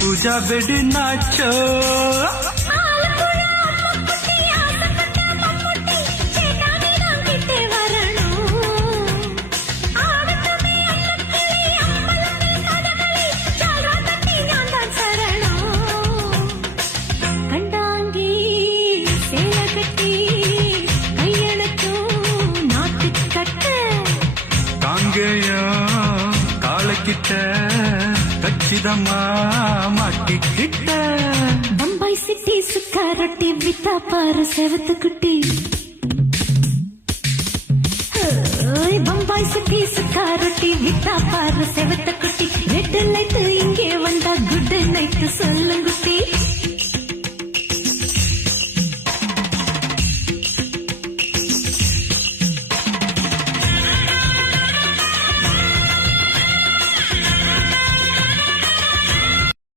Pooja பெடு nacho காலக்கிட்ட கச்சிதமா மாட்டிக்கிட்ட Bombay city சுக்கா ரொட்டி வித்தா பாரு செவத்து குட்டி பம்பாய் சிட்டி சுக்கா ரொட்டி வித்தா பாரு செவத்த குட்டி ரெட் லைட் இங்கே வந்தா குட் நைட் சொல்லுங்க